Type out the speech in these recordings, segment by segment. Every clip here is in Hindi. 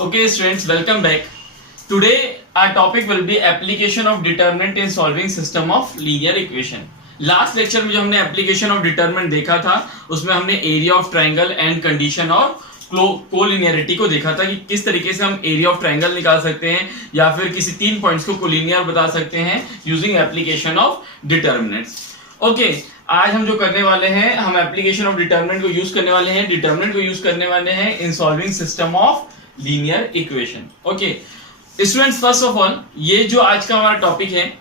Okay, students, welcome back. Today, our topic will be application of determinant in solving system of linear equation. Last lecture में जो हमने एप्लीकेशन ऑफ डिटरमिनेंट देखा था, उसमें हमने area of triangle and condition of collinearity को देखा था कि किस तरीके से हम एरिया ऑफ ट्रायंगल निकाल सकते हैं या फिर किसी तीन पॉइंट्स को कोलिनियर बता सकते हैं using application of determinants. Okay, आज हम जो करने वाले हैं, हम एप्लीकेशन ऑफ डिटरमिनेंट को यूज करने वाले हैं, डिटरमिनेंट को यूज करने वाले हैं in solving system of linear equation. Okay students, first of all ये जो आज का हमारा टॉपिक है,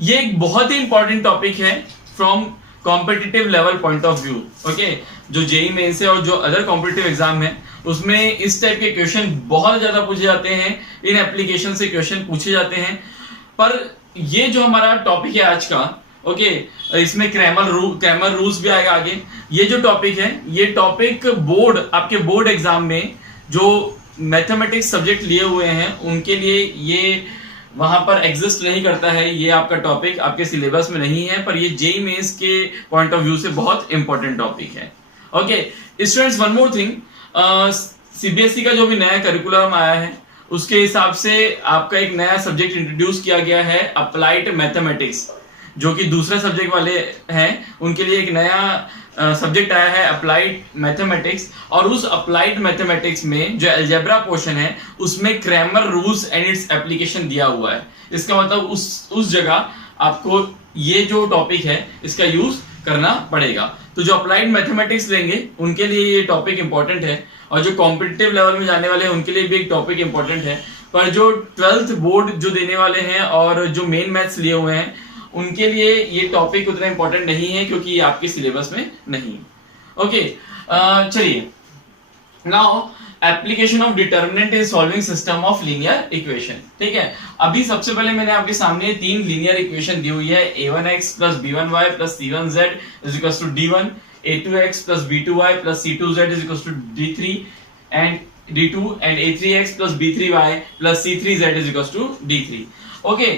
ये एक बहुत ही इंपॉर्टेंट टॉपिक है from competitive level point of view. Okay, जो जेईई मेंस है और जो अदर कॉम्पिटिटिव एग्जाम है उसमें इस टाइप के क्वेश्चन बहुत ज्यादा पूछे जाते हैं, इन एप्लीकेशन से क्वेश्चन पूछे जाते हैं. पर ये जो हमारा टॉपिक है आज का, ओके, इसमें क्रैमर रूल्स भी आएगा आगे. ये जो टॉपिक है, ये टॉपिक आपके बोर्ड एग्जाम में जो मैथमेटिक्स सब्जेक्ट लिए हुए हैं उनके लिए ये वहां पर एग्जिस्ट नहीं करता है. ये आपका टॉपिक आपके सिलेबस में नहीं है, पर ये जेईई मेंस के पॉइंट ऑफ व्यू से बहुत इंपॉर्टेंट टॉपिक है. Okay students, one more thing, CBSE का जो भी नया करिकुलम आया है उसके हिसाब से आपका एक नया सब्जेक्ट इंट्रोड्यूस किया गया है, अप्लाइड मैथमेटिक्स. जो कि दूसरे सब्जेक्ट वाले हैं उनके लिए एक नया सब्जेक्ट आया है अप्लाइड मैथमेटिक्स. और उस अप्लाइड मैथमेटिक्स में जो अलजेब्रा पोर्शन है उसमें Cramer rules and its application दिया हुआ है. इसका मतलब उस जगह आपको ये जो टॉपिक है इसका यूज करना पड़ेगा. तो जो अप्लाइड मैथमेटिक्स लेंगे उनके लिए ये टॉपिक इंपॉर्टेंट है, और जो कॉम्पिटिटिव लेवल में जाने वाले हैं उनके लिए भी एक टॉपिक इंपॉर्टेंट है. पर जो 12th बोर्ड जो देने वाले हैं और जो मेन मैथ्स लिए हुए हैं उनके लिए ये टॉपिक उतना इंपॉर्टेंट नहीं है, क्योंकि ये आपके सिलेबस में नहीं. ओके चलिए, now application of determinant in solving system of linear equation. ठीक है, अभी सबसे पहले मैंने आपके सामने तीन लीनियर इक्वेशन दी हुई है. a1x plus b1y plus c1z is equals to d1, a2x plus b2y plus c2z is equals to d3 and d2 and a3x plus b3y plus c3z is equals to d3. Okay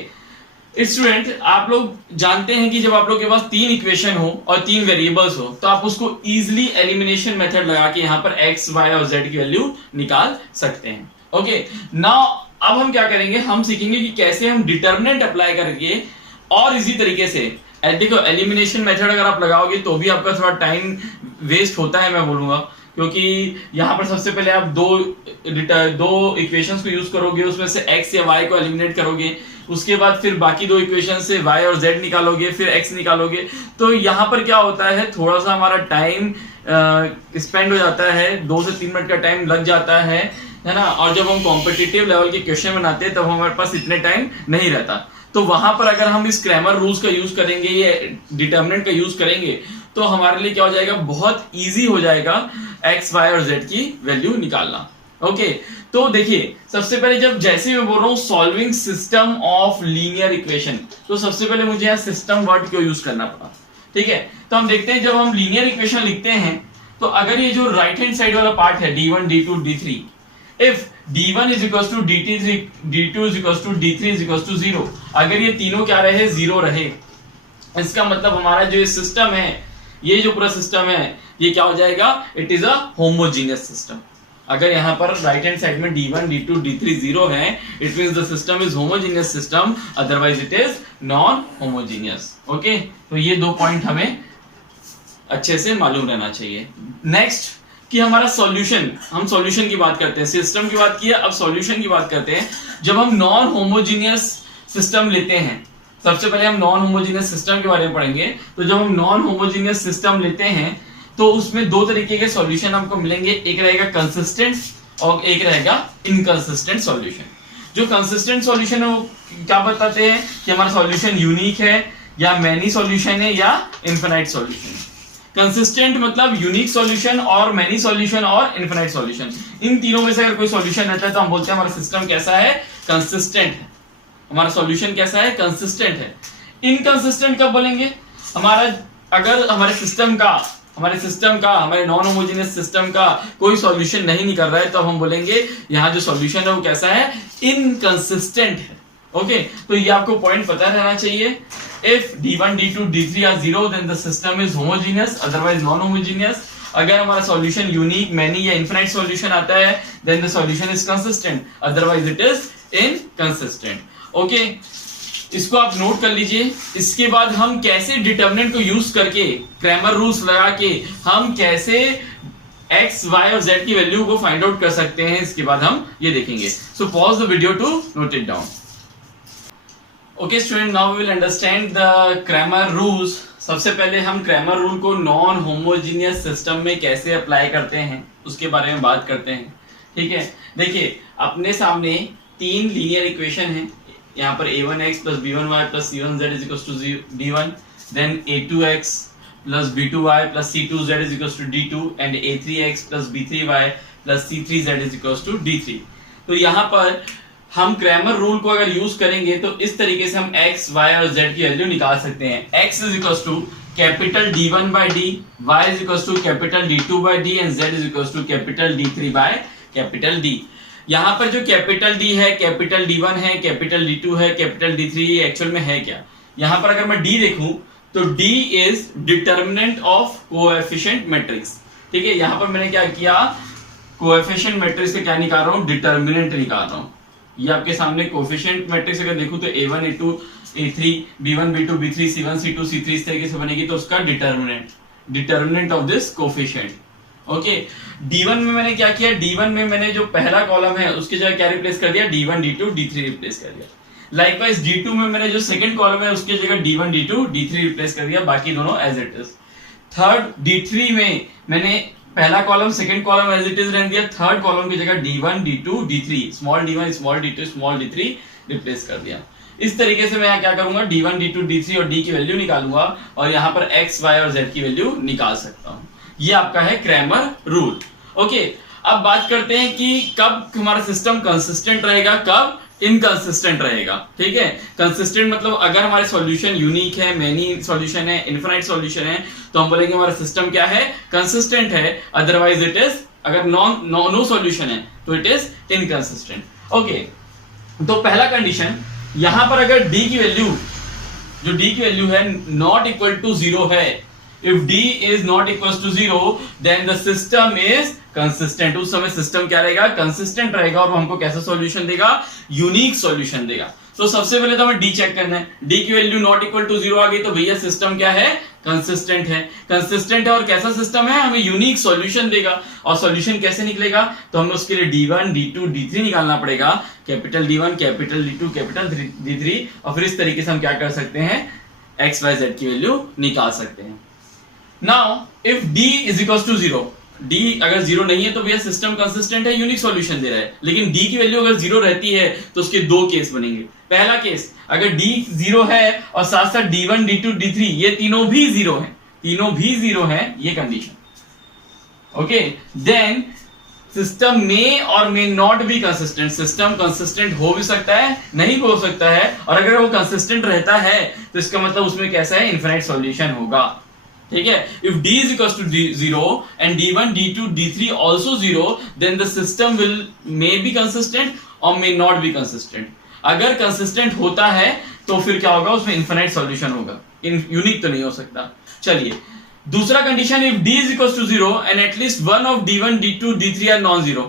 student, आप लोग जानते हैं कि जब आप लोग के पास तीन इक्वेशन हो और तीन वेरिएबल्स हो तो आप उसको इजीली एलिमिनेशन मेथड लगा के यहाँ पर x, y और z की वैल्यू निकाल सकते हैं. ओके नाउ अब हम क्या करेंगे, हम सीखेंगे कि कैसे हम डिटरमिनेंट अप्लाई करके और इजी तरीके से. देखो, एलिमिनेशन मेथड अगर आप लगाओगे तो भी आपका थोड़ा टाइम वेस्ट होता है, मैं बोलूंगा, क्योंकि यहाँ पर सबसे पहले आप दो इक्वेशंस को यूज करोगे, उसमें से x या y को एलिमिनेट करोगे, उसके बाद फिर बाकी दो इक्वेशन से y और z निकालोगे, फिर x निकालोगे. तो यहाँ पर क्या होता है, थोड़ा सा हमारा टाइम स्पेंड हो जाता है, 2 से 3 मिनट का टाइम लग जाता है ना. और जब हम कॉम्पिटिटिव लेवल के क्वेश्चन बनाते हैं तब हमारे पास इतने टाइम नहीं रहता. तो वहां पर अगर हम इस क्रैमर रूल्स का यूज करेंगे, ये डिटरमिनेंट का यूज करेंगे, तो हमारे लिए क्या हो जाएगा, बहुत इजी हो जाएगा x, y और z की वैल्यू निकालना. ओके तो देखिए, सबसे पहले जैसे मैं बोल रहा हूं solving system of linear equation, तो सबसे पहले मुझे यहाँ सिस्टम वर्ड को यूज करना पड़ा. ठीक है, तो हम देखते हैं जब हम लीनियर इक्वेशन लिखते हैं तो अगर ये जो राइट हैंड साइड वाला पार्ट है d1, d2, d3, if d1 is equals to d3, d2 is equals to d3 is equals to 0, अगर ये तीनों क्या रहे, 0 रहे, इसका मतलब हमारा जो सिस्टम है, ये जो पूरा सिस्टम है, ये क्या हो जाएगा, it is a homogeneous system. अगर यहाँ पर राइट हैंड साइड में d1, d2, d3 0 है, it means the system is homogeneous system, otherwise it is non homogeneous. Okay, तो ये दो पॉइंट हमें अच्छे से मालूम रहना चाहिए. नेक्स्ट कि हमारा सॉल्यूशन, हम सॉल्यूशन की बात करते हैं, सिस्टम की बात की है, अब सॉल्यूशन की बात करते हैं. जब हम नॉन होमोजीनियस सिस्टम लेते हैं, सबसे पहले हम नॉन होमोजीनियस सिस्टम के बारे में पढ़ेंगे. तो जब हम नॉन होमोजीनियस सिस्टम लेते हैं तो उसमें दो तरीके के सॉल्यूशन आपको मिलेंगे, एक रहेगा कंसिस्टेंट और एक रहेगा इनकंसिस्टेंट सॉल्यूशन. जो कंसिस्टेंट सॉल्यूशन है वो क्या बताते हैं कि हमारा सॉल्यूशन यूनिक है या मैनी सॉल्यूशन है या इनफिनाइट सॉल्यूशन है. कंसिस्टेंट मतलब यूनिक सॉल्यूशन और मैनी सॉल्यूशन और इनफिनाइट सॉल्यूशन, इन तीनों में से अगर कोई सॉल्यूशन रहता है तो हम बोलते हैं हमारा सिस्टम कैसा है, कंसिस्टेंट है, हमारा सॉल्यूशन कैसा है, कंसिस्टेंट है. इनकंसिस्टेंट कब बोलेंगे, अगर हमारे नॉन होमोजेनियस सिस्टम का कोई सॉल्यूशन नहीं निकल रहा है तो हम बोलेंगे यहाँ जो सॉल्यूशन है वो कैसा है, इनकंसिस्टेंट है. ओके तो ये आपको पॉइंट पता रहना चाहिए. If d1, d2, d3 are 0 then the system is homogeneous, otherwise non homogeneous. अगर हमारा सॉल्यूशन यूनिक, मैनी या इनफिनिट सॉल्यूशन आता है then the solution is consistent, otherwise it is inconsistent. Okay, इसको आप नोट कर लीजिए। इसके बाद हम कैसे डिटरमिनेंट को यूज करके, क्रैमर रूल्स लगा के हम कैसे x, y और z की वैल्यू को फाइंड आउट कर सकते हैं, इसके बाद हम ये देखेंगे। So pause the video to note it down. Okay student, now we will understand the Cramer rules. सबसे पहले हम क्रैमर रूल को नॉन होमोजीनियस सिस्टम में कैसे अप्लाई करते हैं उसके बारे में बात करते हैं। ठीक है, देखिए अपने सामने तीन लीनियर इक्वेशन है। यहाँ पर a1x plus b1y plus c1z is equals to d1, then a2x plus b2y plus c2z is equals to d2 and a3x plus b3y plus c3z is equals to d3। तो यहाँ पर हम क्रैमर रूल को अगर यूज करेंगे तो इस तरीके से हम x, y और z की वैल्यू निकाल सकते हैं। x is equals to capital d1 by d, y is equals to capital d2 by d and z is equals to capital d3 by capital d। यहाँ पर जो कैपिटल D है, कैपिटल D1 है, कैपिटल D2 है, कैपिटल D3 एक्चुअल में है क्या? यहाँ पर अगर मैं D देखूं तो D is determinant of coefficient matrix. ठीक है, यहाँ पर मैंने क्या किया, कोएफिशिएंट मैट्रिक्स का क्या निकाल रहा हूँ, डिटर्मिनेंट निकाल रहा हूँ। ये आपके सामने कोएफिशिएंट मैट्रिक्स अगर देखूं तो A1, A2, A3, B1, B2, B3, C1, C2, C3 इस तरीके से बनेगी, तो उसका determinant of this coefficient. Okay, D1 में मैंने क्या किया, D1 में मैंने जो पहला कॉलम है उसकी जगह क्या रिप्लेस कर दिया, D1, D2, D3 रिप्लेस कर दिया। लाइकवाइज D2 में मैंने जो सेकंड कॉलम है उसकी जगह D1, D2, D3 रिप्लेस कर दिया, बाकी दोनों as it is. Third D3 में मैंने पहला column second column as it is रहने दिया, थर्ड कॉलम की जगह D1, D2, D3, small d1, small d2, small d3 replace कर दिया। इस तरीके से मैं यहाँ क्या करूंगा, D1, D2, D3 और D की वैल्यू निकालूंगा और यहाँ पर x, y और z की वैल्यू निकाल सकता हूँ। ये आपका है क्रैमर रूल। ओके, अब बात करते हैं कि कब हमारा सिस्टम कंसिस्टेंट रहेगा, कब इनकंसिस्टेंट रहेगा। ठीक है, कंसिस्टेंट मतलब अगर हमारे सॉल्यूशन यूनिक है, मैनी सॉल्यूशन है, इनफिनिट सॉल्यूशन है, तो हम बोलेंगे हमारा सिस्टम क्या है, कंसिस्टेंट है, अदरवाइज इट इज, अगर नो सॉल्यूशन है तो इट इज इनकंसिस्टेंट। ओके, तो पहला कंडीशन, यहां पर अगर d की वैल्यू, जो d की वैल्यू है नॉट इक्वल टू 0 है, if d is not equals to 0 then the system is consistent। उस समय सिस्टम क्या रहेगा, कंसिस्टेंट रहेगा और वो हमको कैसा सॉल्यूशन देगा, यूनिक सॉल्यूशन देगा। तो सबसे पहले तो हमें d चेक करना है। d की वैल्यू नॉट इक्वल टू 0 आ गई तो भैया सिस्टम क्या है, कंसिस्टेंट है। कंसिस्टेंट है और कैसा सिस्टम है, हमें यूनिक सॉल्यूशन देगा। और सॉल्यूशन कैसे निकलेगा, तो हमें उसके लिए D1, D2, D3 निकालना पड़ेगा, capital D1, capital D2, capital D3, और फिर इस तरीके से हम क्या कर सकते हैं, x, y, z की वैल्यू निकाल सकते हैं। Now, if d is equals to 0, d अगर 0 नहीं है तो भैया सिस्टम कंसिस्टेंट है, यूनिक सॉल्यूशन दे रहा है। लेकिन d की वैल्यू अगर 0 रहती है तो उसके दो केस बनेंगे। पहला केस, अगर d 0 है और साथ साथ D1, D2, D3 ये तीनों भी 0 हैं, तीनों भी 0 हैं, ये कंडीशन। ओके, देन सिस्टम में और may not be consistent. System consistent हो भी सकता है, नहीं भी हो सकता है, और अगर वो कंसिस्टेंट रहता है तो इसका मतलब उसमें कैसा है, इनफिनिट सॉल्यूशन होगा। ठीक है, if d is equals to 0 and d1, d2, d3 also 0 then the system will may be consistent or may not be consistent। अगर कंसिस्टेंट होता है तो फिर क्या होगा, उसमें इनफिनिट सॉल्यूशन होगा, यूनिक तो नहीं हो सकता। चलिए दूसरा condition, if d is equals to 0 and at least one of d1, d2, d3 are non zero।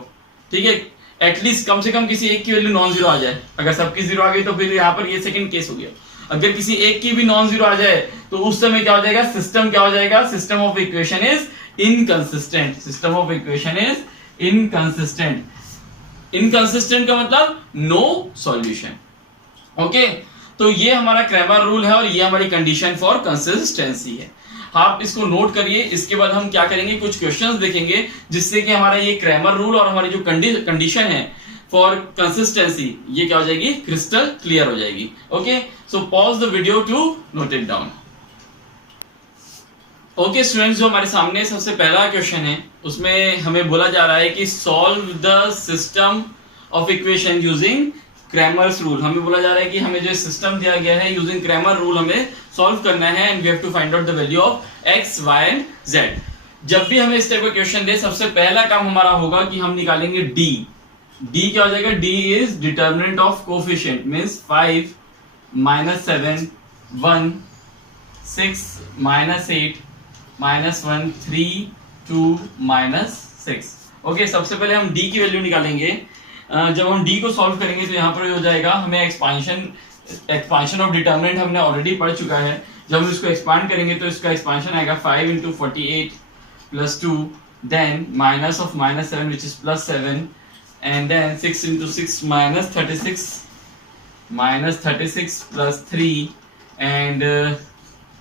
ठीक है, एटलीस्ट कम से कम किसी एक की वैल्यू नॉन जीरो आ जाए। अगर सबकी जीरो आ गई तो फिर यहाँ पर ये सेकंड केस हो गया। अगर किसी एक की भी नॉन जीरो आ जाए तो उस समय क्या हो जाएगा, सिस्टम क्या हो जाएगा, system of equation is inconsistent. System of equation is inconsistent. Inconsistent का मतलब नो सॉल्यूशन। ओके, तो ये हमारा क्रैमर रूल है और ये हमारी कंडीशन फॉर कंसिस्टेंसी है। आप इसको नोट करिए। इसके बाद हम क्या करेंगे, कुछ क्वेश्चंस देखेंगे जिससे कि हमारा ये क्रैमर रूल और हमारी जो कंडीशन है फॉर कंसिस्टेंसी ये क्या हो जाएगी, क्रिस्टल क्लियर हो जाएगी। Okay, so pause the video to note it down. Okay students, जो हमारे सामने सबसे पहला क्वेश्चन है उसमें हमें बोला जा रहा है कि solve the system of equation using Cramer's rule. हमें बोला जा रहा है कि हमें जो सिस्टम दिया गया है यूजिंग क्रैमर रूल हमें सॉल्व करना है and we have to find out the value of x, y and z। जब भी हमें इस टाइप का क्वेश्चन दे, सबसे पहला काम हमारा होगा कि हम निकालेंगे d। d क्या हो जाएगा, d is determinant of coefficient, means 5 -7 1 6 -8 -1 3 2 minus 6। Okay, सबसे पहले हम d की वैल्यू निकालेंगे। जब हम d को सॉल्व करेंगे तो यहाँ पर हो जाएगा, हमें एक्सपांशन ऑफ डिटरमिनेंट हमने ऑलरेडी पढ़ चुका है। जब हम इसको एक्सपांड करेंगे तो इसका एक्सपांशन आएगा 5 into 48 plus 2, then minus of minus 7 which is plus 7, and then 6 into 6 minus 36 plus 3 and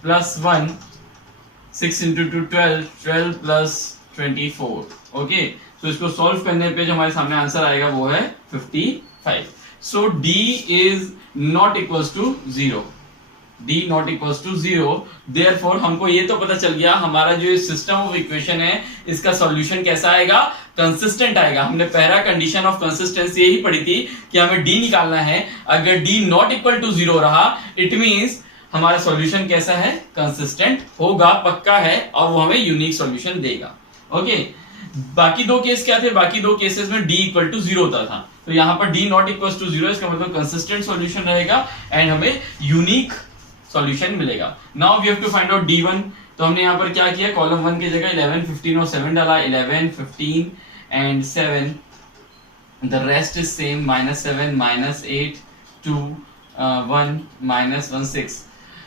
plus 1, 6 into 2 12 plus 24। Okay, तो इसको सॉल्व करने पे जो हमारे सामने आंसर आएगा वो है 55। So d is not equals to 0, d not equals to 0। Therefore हमको ये तो पता चल गया हमारा जो सिस्टम ऑफ इक्वेशन है इसका सॉल्यूशन कैसा आएगा, कंसिस्टेंट आएगा। हमने पहला कंडीशन ऑफ कंसिस्टेंसी यही पढ़ी थी कि हमें d निकालना है। अगर d नॉट इक्वल टू 0 रहा, इट मींस हमारा सॉल्यूशन कैसा है, कंसिस्टेंट होगा, पक्का है, और वो हमें यूनिक सॉल्यूशन देगा। ओके, बाकी दो केस क्या थे, बाकी दो केसेस में d इक्वल टू 0 होता था, तो यहाँ पर d नॉट इक्वल टू 0, इसका मतलब कंसिस्टेंट सॉल्यूशन रहेगा एंड हमें यूनिक सॉल्यूशन मिलेगा। Now we have to find out d1। तो हमने यहाँ पर क्या किया, कॉलम 1 की जगह 11, 15 और 7 डाला, 11, 15 and 7, the rest is same, -7, -8, 2, 1, -1, 6।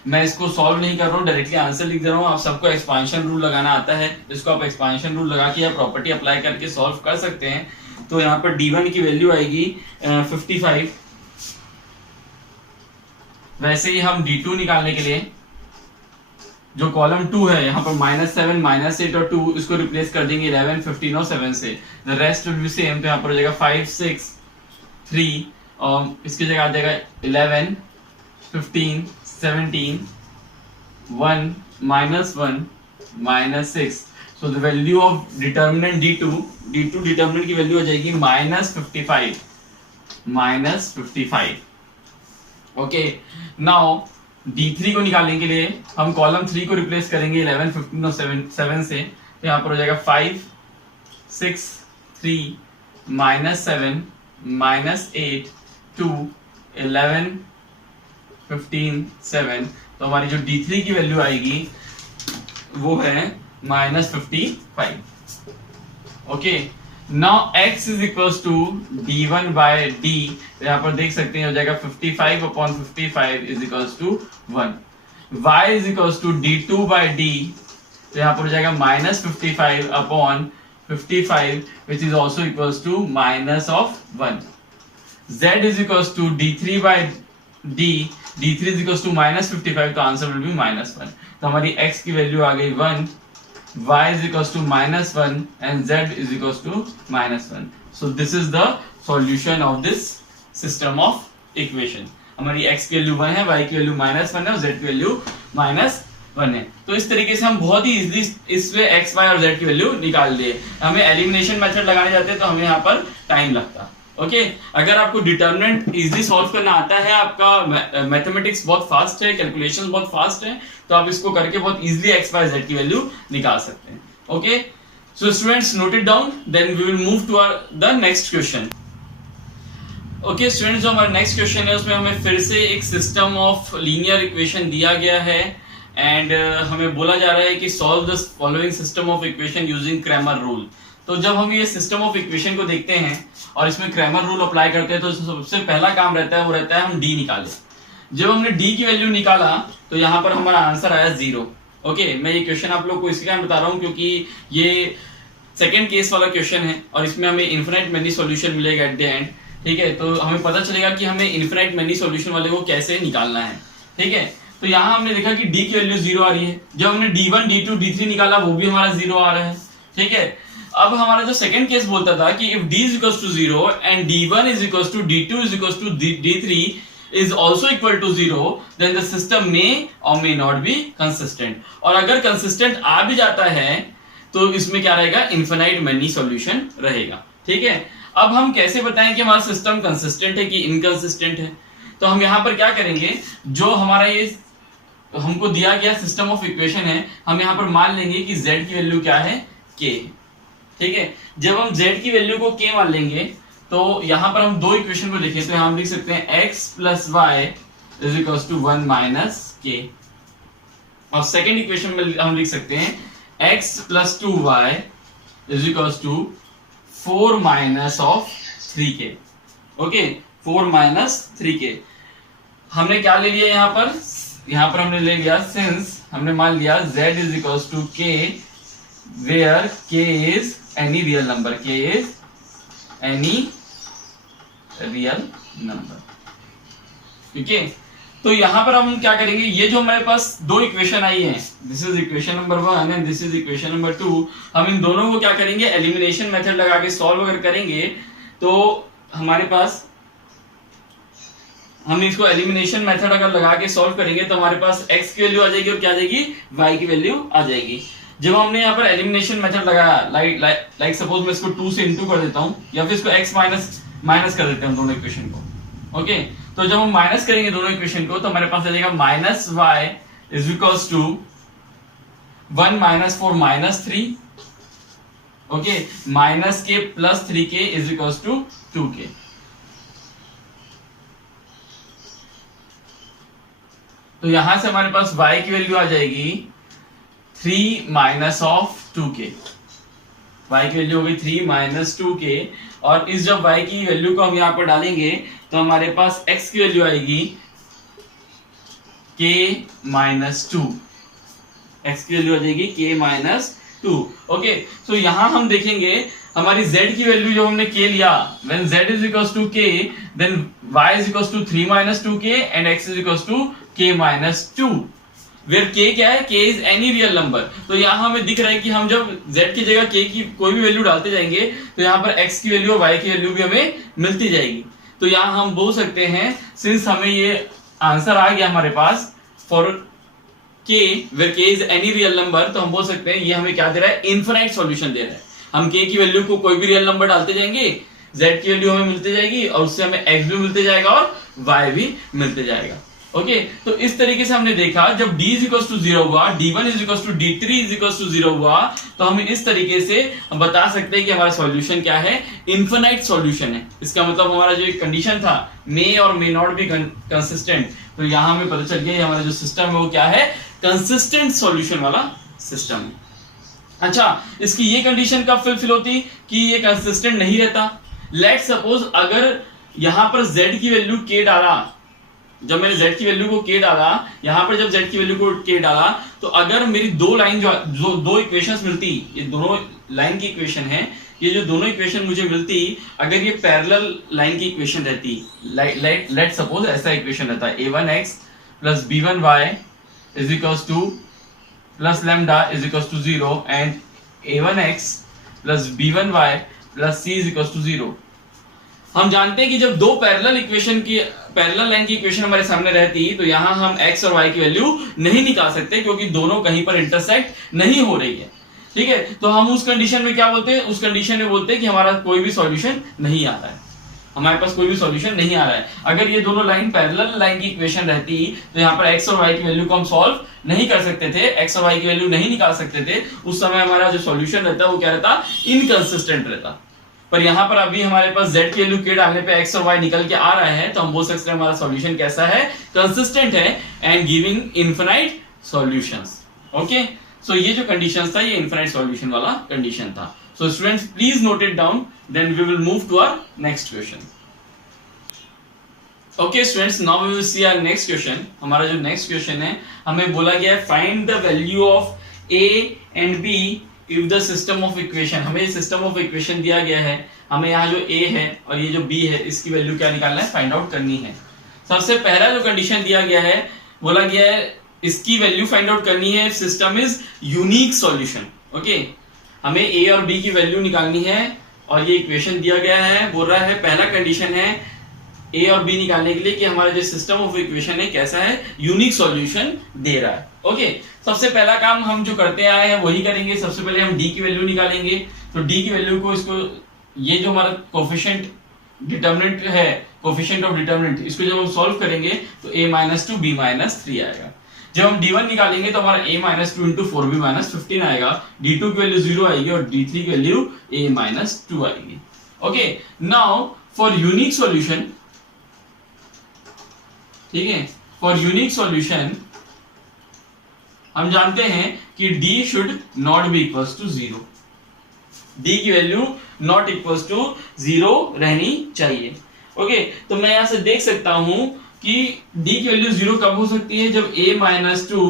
मैं इसको सॉल्व नहीं कर रहा हूँ, डायरेक्टली आंसर लिख दे रहा हूँ। आप सबको एक्सपांशन रूल लगाना आता है, इसको आप एक्सपांशन रूल लगा के या प्रॉपर्टी अप्लाई करके सॉल्व कर सकते हैं। तो यहाँ पर d1 की वैल्यू आएगी 55। वैसे ही हम d2 निकालने के लिए जो कॉलम 2 है, यहाँ पर -7, -8 और 2, इसको रिप्लेस कर देंगे 11, 15 और 7 से। The rest will be same, तो यहाँ पर हो जाएगा 5, 6, 3 और इसकी जगह आ जाएगा 11, 15, 17, 1, -1, -6। So the value of determinant d2 determinant की वैल्यू हो जाएगी -55। ओके, नाउ d3 को निकालने के लिए हम कॉलम 3 को रिप्लेस करेंगे 11, 15 और 7 से। तो यहाँ पर हो जाएगा 5, 6, 3, -7, -8, 2, 11, 15, 7। तो हमारी जो d3 की वैल्यू आएगी वो है -55। Okay, now x is equals to d1 by d। तो यहाँ पर देख सकते हैं हो जाएगा 55/55 is equals to 1। y is equals to d2 by d। तो यहाँ पर हो जाएगा -55/55 which is also equals to -1। z is equals to d3 by d। d3 is equals to -55, तो आंसर विल बी -1। तो हमारी x की वैल्यू आ गई 1, y is equals to -1 and z is equals to -1। So this is the solution of this system of equation। हमारी x की वैल्यू 1 है, y की वैल्यू -1 है और z की वैल्यू -1 है। तो इस तरीके से हम बहुत ही इजीली इसमें x, y और z की वैल्यू निकाल दिए। हमें एलिमिनेशन मेथड लगाने जाते हैं तो हमें यहाँ पर टाइम लगता। ओके, अगर आपको डिटरमिनेंट इजीली सॉल्व करना आता है, आपका मैथमेटिक्स बहुत फास्ट है, कैलकुलेशंस बहुत फास्ट है, तो आप इसको करके बहुत इजीली x, y, z की वैल्यू निकाल सकते हैं। Okay, so students note it down, then we will move to the next question. Okay students, जो हमारा नेक्स्ट क्वेश्चन है उसमें हमें फिर से एक सिस्टम ऑफ लीनियर इक्वेशन दिया गया है एंड हमें बोला जा रहा है कि solve the following system of equation using Cramer rule. तो जब हम ये सिस्टम ऑफ इक्वेशन को देखते हैं और इसमें क्रैमर रूल अप्लाई करते हैं तो सबसे पहला काम रहता है वो रहता है हम d निकालें। जब हमने d की वैल्यू निकाला तो यहाँ पर हमारा आंसर आया 0। ओके, मैं ये क्वेश्चन आप लोग को इसलिए बता रहा हूँ क्योंकि ये सेकंड केस वाला क्वेश्चन है और इसमें हमें इनफिनिट मेनी सॉल्यूशन मिलेगा एट द एंड। ठीक है, तो हमें पता चलेगा कि हमें इनफिनिट मेनी सॉल्यूशन वाले को कैसे निकालना है। ठीक है, तो यहाँ हमने देखा कि d की वैल्यू 0 आ रही है। जब हमने d1, d2, d3 निकाला वो भी हमारा 0 आ रहा है। ठीक है, अब हमारा जो सेकंड केस बोलता था कि if d is equals to 0 and d1 is equals to d2 is equals to d3 is also equal to 0, then the system may or may not be consistent। और अगर consistent आ भी जाता है तो इसमें क्या रहेगा, इनफिनाइट मेनी सॉल्यूशन रहेगा। ठीक है, अब हम कैसे बताएं कि हमारा सिस्टम कंसिस्टेंट है कि इनकंसिस्टेंट है। तो हम यहाँ पर क्या करेंगे, जो हमारा ये हमको दिया गया सिस्टम ऑफ इक्वेशन है, हम यहाँ पर मान लेंगे कि z की वैल्यू क्या है, k। ठीक है, जब हम z की वैल्यू को k मान लेंगे तो यहाँ पर हम दो इक्वेशन को देखें तो यहाँ हम लिख सकते हैं x + y = 1 - k। और सेकंड इक्वेशन में हम लिख सकते हैं x plus 2y is equals to 4 minus of 3k। Okay, 4 minus 3k। हमने क्या ले लिया यहाँ पर हमने ले लिया, सिंस हमने मान लिया z is equals to k where k is any real number, k is any real number. ठीक है, तो यहां पर हम क्या करेंगे, ये जो हमारे पास दो इक्वेशन आई है, this is equation number 1 and this is equation number 2, हम इन दोनों को क्या करेंगे, एलिमिनेशन मेथड लगा के सॉल्व अगर करेंगे तो हमारे पास, हम इसको एलिमिनेशन मेथड अगर लगा के सॉल्व करेंगे तो हमारे पास x की वैल्यू आ जाएगी और क्या आ जाएगी, y की वैल्यू आ जाएगी। जब हमने यहाँ पर एलिमिनेशन मेथड लगाया, लाइक सपोज मैं इसको 2 से इनटू कर देता हूँ या फिर इसको x माइनस कर देते हैं दोनों इक्वेशन को। ओके, तो जब हम माइनस करेंगे दोनों इक्वेशन को तो हमारे पास आ जाएगा minus y is equals to 1 minus 4 minus 3, okay, minus k plus 3k is equals to 2k। तो यहां से हमारे पास y की वैल्यू आ जाएगी 3 माइनस ऑफ 2k, y की वैल्यू होगी 3 माइनस 2k, और इस जब y की वैल्यू को हम यहां पर डालेंगे तो हमारे पास x की वैल्यू आएगी k माइनस 2, x की वैल्यू आ जाएगी k माइनस 2। ओके, तो यहां हम देखेंगे हमारी z की वैल्यू जो हमने k लिया, when z is equals to k then y is equals to 3 minus 2k and x is equals to k minus 2, where k क्या है, k is any real number। तो यहाँ हमें दिख रहा है कि हम जब z की जगह k की कोई भी वैल्यू डालते जाएंगे तो यहाँ पर x की वैल्यू और y की वैल्यू भी हमें मिलती जाएगी। तो यहाँ हम बोल सकते हैं, सिंस हमें ये आंसर आ गया हमारे पास for k where k is any real number, तो हम बोल सकते हैं ये हमें क्या दे रहा है, इनफिनाइट सॉल्यूशन दे रहा है। हम k की वैल्यू को कोई भी रियल नंबर डालते जाएंगे, z की वैल्यू हमें मिलती जाएगी और उससे हमें x भी मिलते जाएगा और y भी मिलते जाएगा। ओके, तो इस तरीके से हमने देखा जब d is equals to 0 हुआ, d1 is equals to d3 is equals to 0 हुआ, तो हम इस तरीके से हम बता सकते हैं कि हमारा सॉल्यूशन क्या है, इनफिनाइट सॉल्यूशन है। इसका मतलब हमारा जो एक कंडीशन था मे और मे नॉट बी कंसिस्टेंट, तो यहां हमें पता चल गया हमारा जो सिस्टम है वो क्या है, कंसिस्टेंट सॉल्यूशन वाला सिस्टम है। अच्छा, इसकी ये कंडीशन कब फुलफिल होती कि ये कंसिस्टेंट नहीं रहता। लेट सपोज अगर यहां पर z की वैल्यू k डाला, जब मैंने z की वैल्यू को k डाला, यहां पर जब z की वैल्यू को k डाला, तो अगर मेरी दो लाइन जो दो इक्वेशंस मिलती, ये दोनों लाइन की इक्वेशन है, ये जो दोनों इक्वेशन मुझे मिलती, अगर ये पैरेलल लाइन की इक्वेशन रहती, लेट सपोज ऐसा इक्वेशन रहता है a1x plus b1y is equals to plus lambda is equals to 0 and a1x plus b1y plus c is equals to 0। हम जानते हैं कि जब दो पैरेलल लाइन की इक्वेशन हमारे सामने रहती, तो यहां हम x और y की वैल्यू नहीं निकाल सकते क्योंकि दोनों कहीं पर इंटरसेक्ट नहीं हो रही है। ठीक है, तो हम उस कंडीशन में क्या बोलते हैं, उस कंडीशन में बोलते हैं कि हमारा कोई भी सॉल्यूशन नहीं आ रहा है, हमारे पास कोई भी सॉल्यूशन नहीं आ रहा है। अगर ये दोनों लाइन पैरेलल लाइन की इक्वेशन रहती तो यहाँ पर x और y की वैल्यू को हम सॉल्व नहीं कर सकते थे, x और y की वैल्यू नहीं निकाल सकते थे, उस समय हमारा जो सॉल्यूशन रहता वो क्या रहता, इनकंसिस्टेंट रहता। पर यहाँ पर अभी हमारे पास z की वैल्यू k डालने पे x और y निकल के आ रहा है, तो हम बोल सकते हैं हमारा सॉल्यूशन कैसा है, कंसिस्टेंट है and giving infinite solutions. Okay, so ये जो कंडीशंस था ये इनफिनाइट सॉल्यूशन वाला कंडीशन था। So students please note it down, then we will move to our next question. Okay students, now we will see our next question. हमारा जो नेक्स्ट क्वेश्चन है, हमें बोला गया है find the value of a and b if the system of equation. हमें सिस्टम ऑफ इक्वेशन दिया गया है, हमें यहाँ जो a है और ये जो b है इसकी वैल्यू क्या निकालना है, फाइंड आउट करनी है। सबसे पहला जो कंडीशन दिया गया है, बोला गया है इसकी वैल्यू फाइंड आउट करनी है, system is unique solution. Okay, हमें a और b की वैल्यू निकालनी है और ये इक्वेशन दिया गया है, बोल रहा है पहला कंडीशन है a और b निकालने के लिए कि हमारा जो सिस्टम ऑफ इक्वेशन है कैसा है, यूनिक सॉल्यूशन दे रहा है। ओके, सबसे पहला काम हम जो करते आए हैं वही करेंगे। सबसे पहले हम d की वैल्यू निकालेंगे, तो d की वैल्यू को इसको, ये जो हमारा कोफिशिएंट डिटरमिनेंट है, कोफिशिएंट ऑफ डिटरमिनेंट, इसको जब हम सॉल्व करेंगे तो a - 2 b - 3 आएगा। जब हम d1 निकालेंगे तो हमारा a - 2 × 4b - 15 आएगा, d2 की वैल्यू 0 आएगी और d3 की वैल्यू a - 2 आएगी। Okay, now for unique solution, ठीक है, फॉर यूनिक सॉल्यूशन हम जानते हैं कि d should not be equals to 0, d की वैल्यू नॉट इक्वल्स टू 0 रहनी चाहिए। ओके, तो मैं यहां से देख सकता हूं कि d की वैल्यू 0 कब हो सकती है, जब a माइनस 2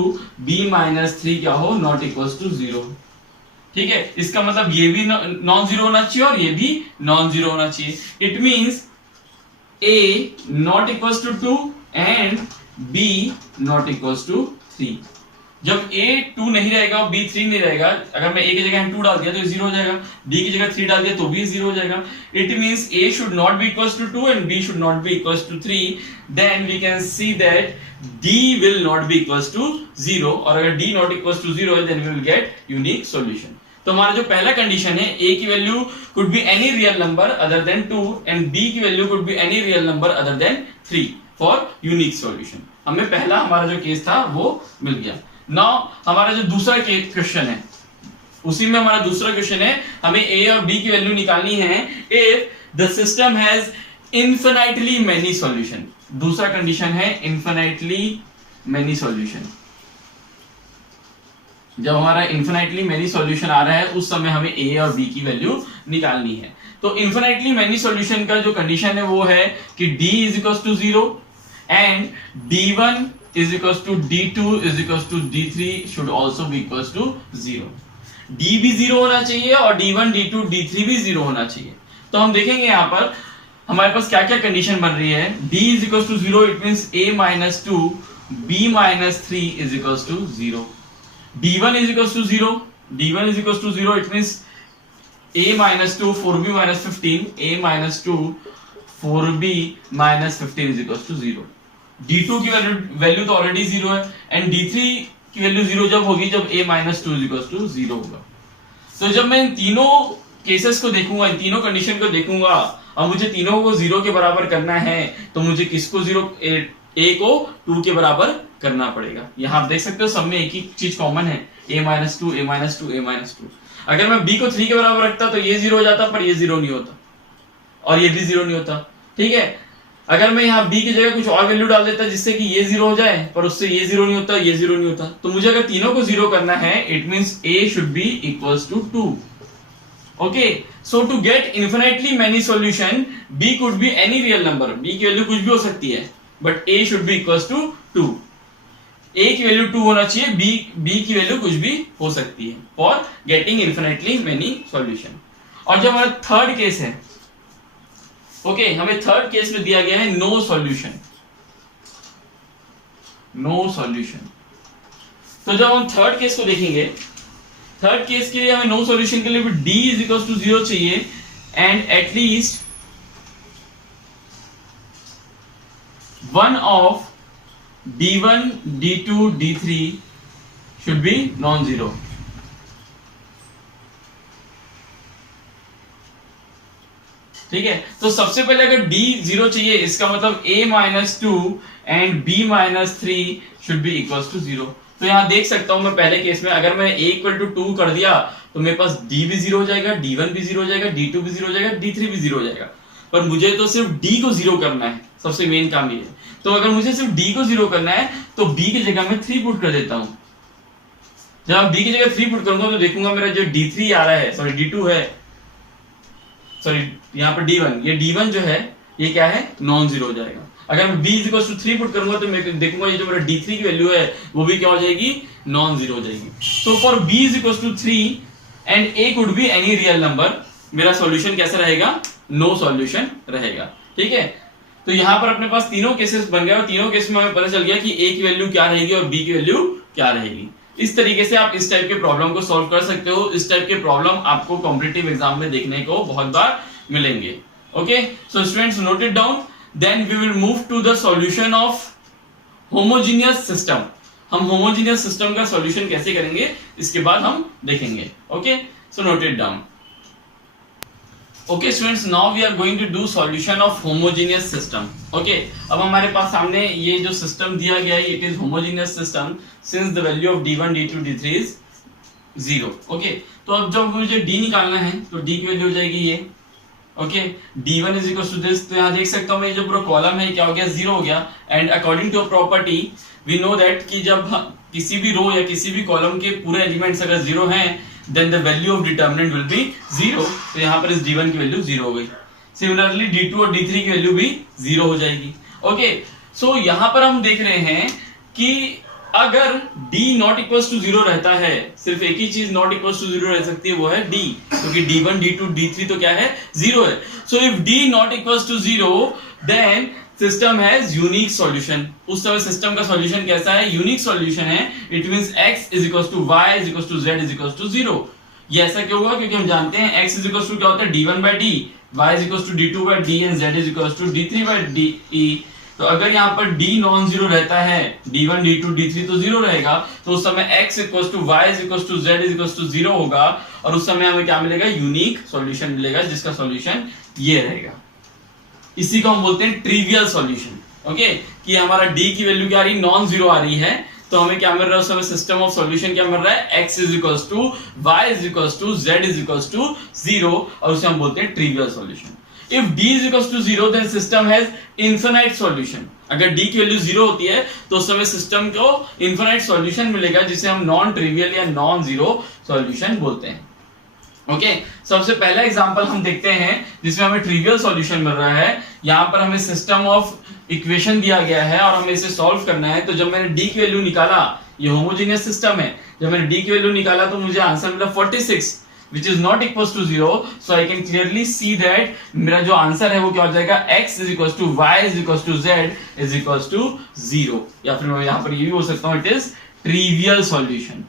b माइनस 3 क्या हो, नॉट इक्वल्स टू 0। ठीक है, इसका मतलब ये भी नॉन जीरो होना चाहिए और ये भी नॉन जीरो होना चाहिए। It means a not equals to 2 and b not equals to 3। जब a 2 नहीं रहेगा और b 3 नहीं रहेगा, अगर मैं a की जगह 2 डाल दिया तो 0 हो जाएगा, b की जगह 3 डाल दिया तो भी 0 हो जाएगा। It means a should not be equals to 2 and b should not be equals to 3, then we can see that d will not be equals to 0, और अगर d नॉट इक्वल्स टू 0 है then we will get unique solution. तो हमारा जो पहला कंडीशन है, a की value could be any real number other than 2 and b की value could be any real number other then 3 for unique solution. हमें पहला हमारा जो केस था वो मिल गया। नाउ हमारा जो दूसरा क्वेश्चन है, उसी में हमारा दूसरा क्वेश्चन है, हमें a और b की वैल्यू निकालनी है if the system has infinitely many solution. दूसरा कंडीशन है इनफिनाइटली मेनी सॉल्यूशन। जब हमारा इनफिनाइटली मेनी सॉल्यूशन आ रहा है उस समय हमें a और b की वैल्यू निकालनी है। तो इनफिनाइटली मेनी सॉल्यूशन का जो कंडीशन है वो है कि d is equals to 0 and d1 is equals to d2 is equals to d3 should also be equals to 0। d भी 0 होना चाहिए और d1 d2 d3 भी 0 होना चाहिए। तो हम देखेंगे यहाँ पर हमारे पास क्या क्या कंडीशन बन रही है। d is equals to 0, it means a minus 2 b minus 3 is equals to 0। d1 is equals to 0, d1 is equals to 0, it means a minus 2 4b minus 15, a minus 2 4b minus 15 is equals to 0। d2 की वैल्यू तो ऑलरेडी 0 है एंड d3 की वैल्यू 0 जब होगी जब a minus 2 is equals to 0 होगा। तो जब मैं इन तीनों केसेस को देखूंगा, इन तीनों कंडीशन को देखूंगा और मुझे तीनों को 0 के बराबर करना है, तो मुझे किसको 0 a को 2 के बराबर करना पड़ेगा। यहाँ आप देख सकते हो सब में एक ही चीज कॉमन है, a minus 2 a minus 2 a minus 2। अगर मैं b को 3 के बराबर रखता तो ये 0 हो जाता, पर ये 0 नहीं होता और ये भी 0 नहीं होता। ठीक है, अगर मैं यहाँ b की जगह कुछ और वैल्यू डाल देता जिससे कि ये 0 हो जाए पर उससे ये 0 नहीं होता, ये 0 नहीं होता। तो मुझे अगर तीनों को 0 करना है it means a should be equals to 2। Okay, so to get infinitely many solution b could be any real number, b की वैल्यू कुछ भी हो सकती है but a should be equals to 2। a की वैल्यू 2 होना चाहिए, b की वैल्यू कुछ भी हो सकती है for getting infinitely many solution. और जब हमारा थर्ड केस है, ओके, हमें थर्ड केस में दिया गया है नो सॉल्यूशन, नो सॉल्यूशन। तो जब हम थर्ड केस को देखेंगे, थर्ड केस के लिए हमें नो सॉल्यूशन के लिए भी d इज इक्वल्स टू 0 चाहिए and at least one of d1 d2 d3 should be non-zero। ठीक है, तो सबसे पहले अगर d 0 चाहिए इसका मतलब a minus 2 and b minus 3 should be equals to 0। तो यहां देख सकता हूं मैं पहले केस में अगर मैं a इक्वल टू 2 कर दिया तो मेरे पास d भी 0 हो जाएगा, d1 भी 0 हो जाएगा, d2 भी 0 हो जाएगा, d3 भी 0 हो जाएगा। पर मुझे तो सिर्फ d को 0 करना है, सबसे मेन काम ये है। तो अगर मुझे सिर्फ d को 0 करना है तो b की जगह मैं 3 पुट कर देता हूं। जब b की जगह 3 पुट करूंगा तो देखूंगा मेरा जो d3 आ रहा है, सॉरी d2 है, सॉरी यहाँ पर d1, ये d1 जो है ये क्या है, नॉन जीरो हो जाएगा। अगर मैं b is equal to 3 put करूंगा तो मैं देखूंगा ये जो मेरा d3 की वैल्यू है वो भी क्या हो जाएगी, नॉन जीरो हो जाएगी। तो for b is equal to 3 and a could be any real number, मेरा सॉल्यूशन कैसा रहेगा, नो सॉल्यूशन रहेगा। ठीक है, तो यहाँ पर अपने पास तीनों केसेस बन गए और तीनों केस में हमें पता चल गया कि a की वैल्यू क्या रहेगी और b की वैल्यू क्या रहेगी। इस तरीके से आप इस टाइप के प्रॉब्लम को सॉल्व कर सकते हो। इस टाइप के प्रॉब्लम आपको कॉम्पिटिटिव एग्जाम में देखने को बहुत बार मिलेंगे। Okay, so students note it down, then we will move to the solution of homogeneous system. हम होमोजेनियस सिस्टम का सॉल्यूशन कैसे करेंगे इसके बाद हम देखेंगे। Okay, so note it down. Okay students, now we are going to do solution of homogeneous system. Okay, अब हमारे पास सामने ये जो सिस्टम दिया गया है, it is homogeneous system since the value of d1 d2 d3 is 0। Okay, तो अब जब मुझे d निकालना है तो d की वैल्यू हो जाएगी ये। Okay, d1 is equal to this, तो यहाँ देख सकता हूँ मैं जो पूरा कॉलम है क्या हो गया, 0 हो गया। And according to property we know that कि जब किसी भी रो या किसी भी कॉलम के पूरे एलिमेंट्स अगर जीरो हैं then the value of determinant will be zero. तो यहाँ पर इस D1 की वैल्यू जीरो हो गई। सिमिलरली D2 और D3 की वैल्यू भी जीरो हो जाएगी। ओके, सो यहाँ पर हम देख रहे हैं कि अगर D not equal to zero रहता है, सिर्फ एक ही चीज नॉट इक्वल टू जीरो रह सकती है, वो है D, क्योंकि D1 D2 D3 तो क्या है, जीरो है। So if D not equal to zero then system has unique solution. उस समय सिस्टम का सॉल्यूशन कैसा है, यूनिक सॉल्यूशन है। It means x is equal to y is equal to z is equal to zero. ये ऐसा क्यों हुआ, क्योंकि हम जानते हैं x इज इक्वल टू क्या होता है, D1 by D, y is equal to D2 by D and z is equal to D3 by D। तो अगर यहाँ पर D नॉन जीरो रहता है, D1 D2 D3 तो जीरो रहेगा, तो उस समय x equal to y is equal to z is equal to zero होगा, और उस समय हमें क्या मिलेगा, यूनिक सॉल्यूशन मिलेगा, जिसका सॉल्यूशन ये रहेगा। इसी को हम बोलते हैं ट्रिवियल सॉल्यूशन। ओके, कि हमारा D की वैल्यू क्या आ रही, नॉन जीरो आ रही है, तो हमें क्या मिल रहा है उस समय, सिस्टम ऑफ सॉल्यूशन क्या मिल रहा है, x is equal to y is equal to z is equal to zero, और उसे हम बोलते हैं trivial solution. If D is equal to zero then system has infinite solution. अगर D की वैल्यू जीरो होती है तो उस समय सिस्टम को इनफिनाइट सॉल्यूशन मिलेगा, जिसे हम नॉन ट्रिवियल या नॉन जीरो सॉल्यूशन बोलते हैं। ओके, सबसे पहला एग्जांपल हम देखते हैं जिसमें हमें ट्रिवियल सॉल्यूशन मिल रहा है। यहाँ पर हमें सिस्टम ऑफ इक्वेशन दिया गया है और हमें इसे सॉल्व करना है। तो जब मैंने D की वैल्यू निकाला, ये होमोजेनियस सिस्टम है, जब मैंने D की वैल्यू निकाला तो मुझे आंसर मिला 46 which is not equals to 0, so I can clearly see that मेरा जो आंसर है वो क्या हो जाएगा, x is equals to y is equals to z is equals to 0, या फिर मैं यहाँ पर ये भी बोल सकता हूँ, it is trivial solution।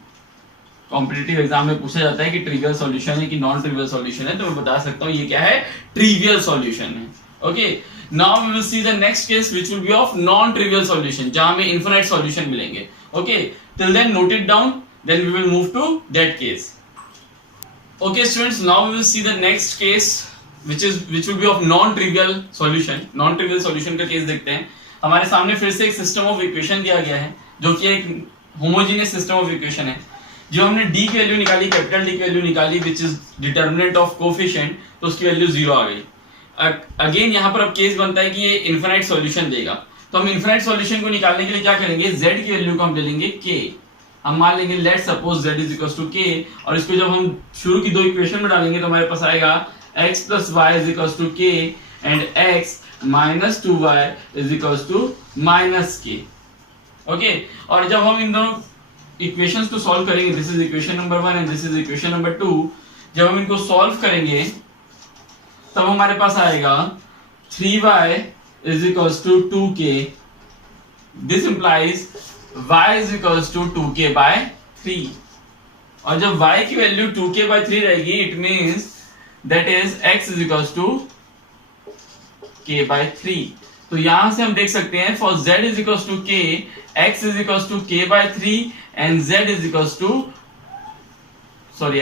Competitive exam में पूछा जाता है कि ट्रिवियल सॉल्यूशन है कि नॉन ट्रिवियल सॉल्यूशन है, तो मैं बता सकता हूँ ये क्या है, ट्रिवियल सॉल्यूशन है। Okay, now we will see the next case which will be of non trivial solution, जहां हमें इनफिनिट सॉल्यूशन मिलेंगे। Okay, till then note it down, then we will move to that case. Okay students, now we will see the next case which will be of non-trivial solution। non-trivial solution का केस देखते हैं। हमारे सामने फिर से एक सिस्टम ऑफ इक्वेशन दिया गया है जो कि एक होमोजेनियस सिस्टम ऑफ इक्वेशन है। जो हमने D की वैल्यू निकाली, कैपिटल D की वैल्यू निकाली which is determinant of coefficient, तो उसकी वैल्यू जीरो आ गई। अगेन यहाँ पर अब केस बनता है कि ये इनफिनाइट सॉल्यूशन देगा, तो हम इनफिनाइट सॉल्यूशन को निकालने के लिए क्या करेंगे, Z की वैल्यू को हम ले लेंगे K। हम मान लेंगे let suppose z is equal to k, और इसको जब हम शुरू की दो इक्वेशन में डालेंगे तो हमारे पास आएगा x plus y is equal to k and x minus 2y is equal to minus k। Okay, और जब हम इन दोनों इक्वेशंस को सॉल्व करेंगे, this is equation number 1 and this is equation number 2, जब हम इनको सॉल्व करेंगे तब हमारे पास आएगा 3y is equal to 2k। This implies y is equals to 2k by 3, और जब y की वैल्यू 2k by 3 रहेगी, it means that is x is equals to k by 3। तो यहां से हम देख सकते हैं for z is equals to k, x is equals to k by 3 and z is equals to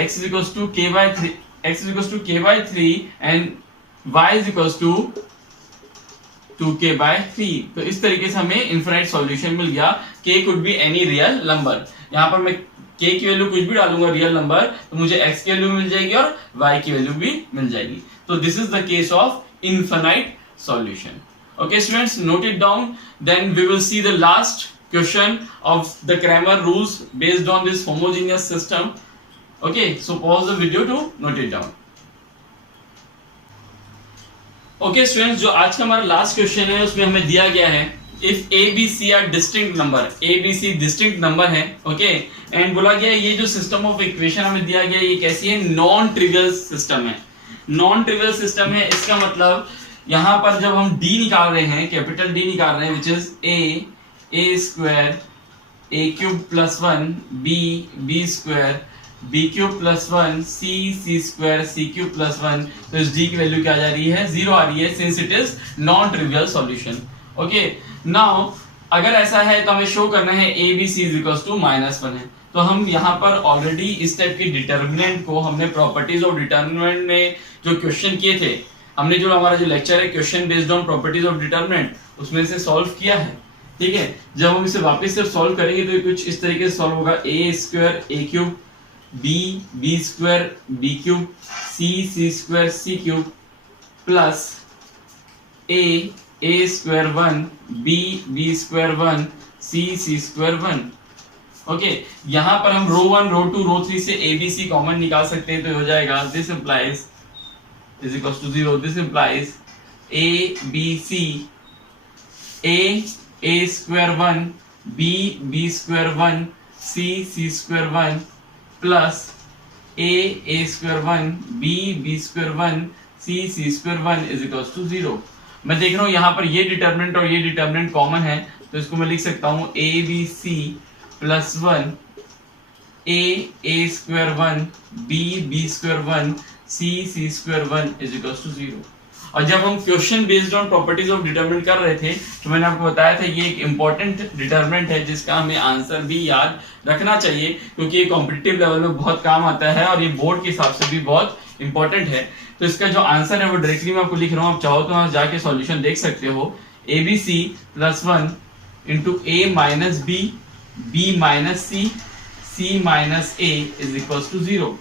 x is equals to k by 3, x is equals to k by 3 and y is equals to 2k by 3। तो इस तरीके से हमें इनफिनिट सॉल्यूशन मिल गया। k could be any real number, यहाँ पर मैं k की वैल्यू कुछ भी डालूंगा रियल नंबर, तो मुझे x की वैल्यू मिल जाएगी और y की वैल्यू भी मिल जाएगी। तो this is the case of infinite solution. Okay students, note it down, then we will see the last question of the Cramer rules based on this homogeneous system. Okay, so pause the video to note it down. Okay students, जो आज का हमारा लास्ट क्वेश्चन है उसमें हमें दिया गया है if A B C are distinct number, A B C distinct number है। ओके, एंड बोला गया ये जो सिस्टम ऑफ इक्वेशन हमें दिया गया ये कैसी है, नॉन ट्रिवियल सिस्टम है। नॉन ट्रिवियल सिस्टम है, इसका मतलब यहाँ पर जब हम D निकाल रहे हैं, कैपिटल D निकाल रहे हैं which is a square a cube plus 1 b square b cube plus 1 c square c cube plus 1, तो इस d की वैल्यू क्या जा रही है, जीरो आ रही है, since it is non trivial solution. Okay, now अगर ऐसा है तो हमें शो करना है a b c is equal to -1 है। तो हम यहाँ पर ऑलरेडी इस टाइप की डिटर्मिनेंट को हमने प्रॉपर्टीज ऑफ डिटर्मिनेंट में जो क्वेश्चन किए थे, हमने जो हमारा जो लेक्चर है question based on properties of determinant, उसमें से सॉल्व किया है। ठीक है, जब हम इसे वापस से सॉल्व करेंगे तो कुछ इस तरीके से सॉल्व होगा, a square a cube b square b cube c square c cube plus a square 1 b square 1 c square 1। Okay यहाँ पर हम रो 1 रो 2 रो 3 से ए बी सी कॉमन निकाल सकते हैं, तो हो जाएगा this implies is equals to 0, this implies A B C A square 1 B square 1 C square 1 plus A square 1 B square 1 C square 1 is equals to 0। मैं देख रहा हूँ यहाँ पर ये डिटर्मिनेंट और ये डिटर्मिनेंट कॉमन है, तो इसको मैं लिख सकता हूँ A B C plus 1 A square 1 B square 1 C square 1 is equals to 0। और जब हम question based on properties of determinant कर रहे थे तो मैंने आपको बताया था ये एक इंपॉर्टेंट डिटरमिनेंट है जिसका हमें आंसर भी याद रखना चाहिए, क्योंकि ये कॉम्पिटिटिव लेवल में बहुत काम आता है और ये बोर्ड के हिसाब से भी बहुत इंपॉर्टेंट है। तो इसका जो आंसर है वो डायरेक्टली मैं आपको लिख रहा हूँ, आप चाहो तो आप जाके सॉल्यूशन देख सकते हो। A B C plus 1 into A minus B minus C minus A is equals to 0।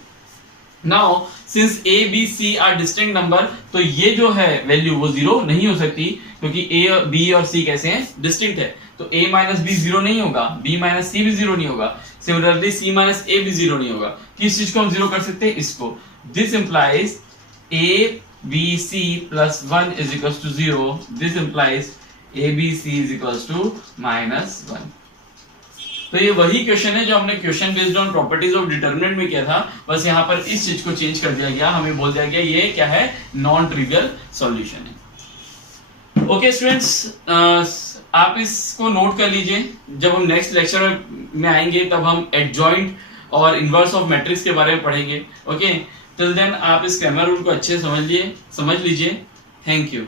Now since A B C are distinct number, तो ये जो है वैल्यू वो 0 नहीं हो सकती, क्योंकि ए और बी और सी कैसे हैं, डिस्टिंक्ट है। तो a माइनस बी 0 नहीं होगा, b माइनस सी भी 0 नहीं होगा, सिमिलरली c माइनस a भी 0 नहीं होगा। किस चीज को हम 0 कर सकते हैं, इसको। This implies a b c plus 1 is equals to 0, this implies a b c is equals to minus 1। तो ये वही क्वेश्चन है जो हमने question based on properties of determinant में किया था, बस यहाँ पर इस चीज को चेंज कर दिया गया, हमें बोल दिया गया ये क्या है, नॉन ट्रिवियल सॉल्यूशन है। ओके स्टूडेंट्स, आप इसको नोट कर लीजिए, जब हम नेक्स्ट लेक्चर में आएंगे तब हम एडजॉइंट और इनवर्स ऑफ मैट्रिक्स के बारे में पढ़ेंगे। ओके, टिल देन आप इस क्रैमर रूल को अच्छे समझ लीजिए। Thank you.